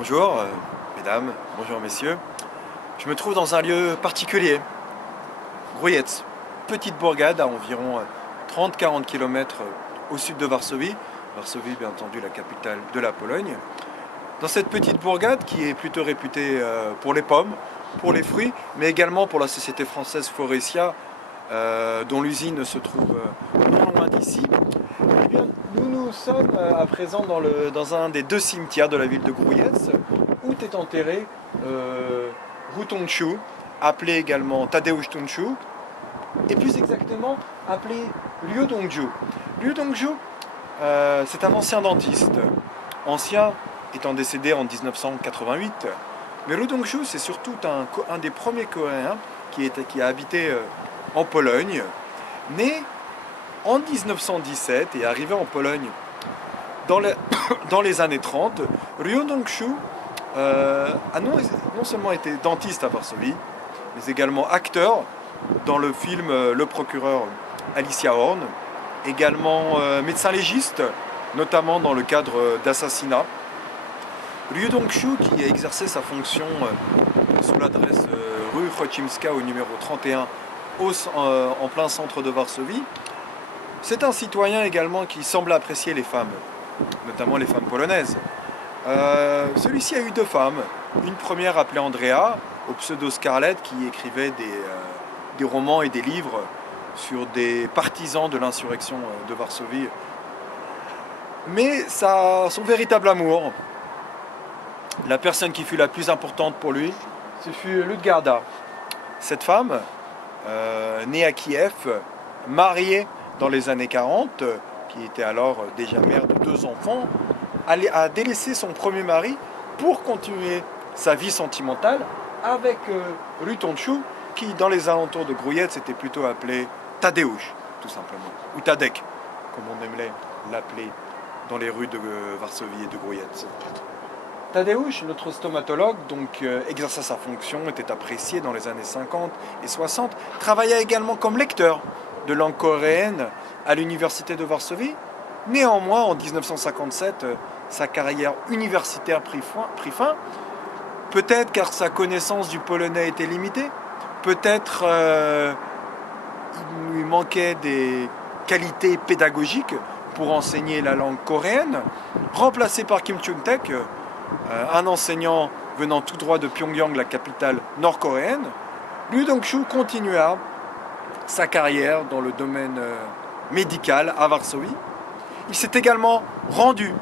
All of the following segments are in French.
Bonjour, mesdames, bonjour messieurs. Je me trouve dans un lieu particulier, Grójec, petite bourgade à environ 30-40 km au sud de Varsovie. Varsovie, bien entendu, la capitale de la Pologne. Dans cette petite bourgade qui est plutôt réputée pour les pommes, pour les fruits, mais également pour la société française Faurecia, dont l'usine se trouve non loin d'ici. Eh bien, nous sommes à présent dans un des deux cimetières de la ville de Grójec, où est enterré Hu Tongzhou, appelé également Tadeusz Tongzhou, et plus exactement appelé Liu Dongzhou. Liu Dongzhou, c'est un ancien dentiste, ancien étant décédé en 1988, mais Liu Dongzhou, c'est surtout un des premiers Coréens qui a habité en Pologne, né en 1917 et arrivé en Pologne dans les années 30. Liu Dongzhou a non seulement été dentiste à Varsovie, mais également acteur dans le film Le Procureur Alicia Horn, également médecin légiste, notamment dans le cadre d'assassinats. Liu Dongzhou, qui a exercé sa fonction sous l'adresse rue Chocimska au numéro 31 en plein centre de Varsovie, c'est un citoyen également qui semble apprécier les femmes, notamment les femmes polonaises. Celui-ci a eu deux femmes, une première appelée Andrea, au pseudo Scarlett, qui écrivait des romans et des livres sur des partisans de l'insurrection de Varsovie. Mais son véritable amour, la personne qui fut la plus importante pour lui, ce fut Ludgarda. Cette femme, née à Kiev, mariée dans les années 40, qui était alors déjà mère de deux enfants, a délaissé son premier mari pour continuer sa vie sentimentale avec Liu Dongzhou, qui dans les alentours de Grójec était plutôt appelé Tadeusz, tout simplement, ou Tadek, comme on aimerait l'appeler dans les rues de Varsovie et de Grójec. Tadeusz, notre stomatologue, donc exerça sa fonction, était apprécié dans les années 50 et 60, travailla également comme lecteur de langue coréenne à l'université de Varsovie. Néanmoins, en 1957, sa carrière universitaire prit fin, peut-être car sa connaissance du polonais était limitée, peut-être il lui manquait des qualités pédagogiques pour enseigner la langue coréenne, remplacé par Kim Chung-taek, un enseignant venant tout droit de Pyongyang, la capitale nord-coréenne. Liu Dongzhou continua sa carrière dans le domaine médical à Varsovie. Il s'est également rendu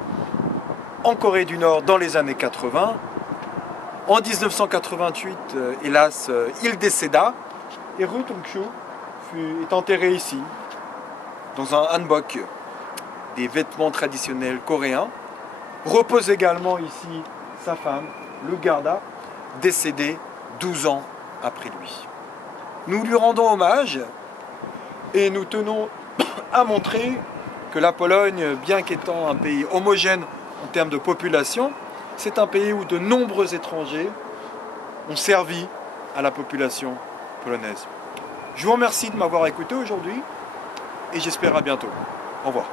en Corée du Nord dans les années 80. En 1988, hélas, il décéda et Liu Dongzhou est enterré ici, dans un hanbok, des vêtements traditionnels coréens. Repose également ici sa femme, Ludgarda, décédée 12 ans après lui. Nous lui rendons hommage et nous tenons à montrer que la Pologne, bien qu'étant un pays homogène en termes de population, c'est un pays où de nombreux étrangers ont servi à la population polonaise. Je vous remercie de m'avoir écouté aujourd'hui et j'espère à bientôt. Au revoir.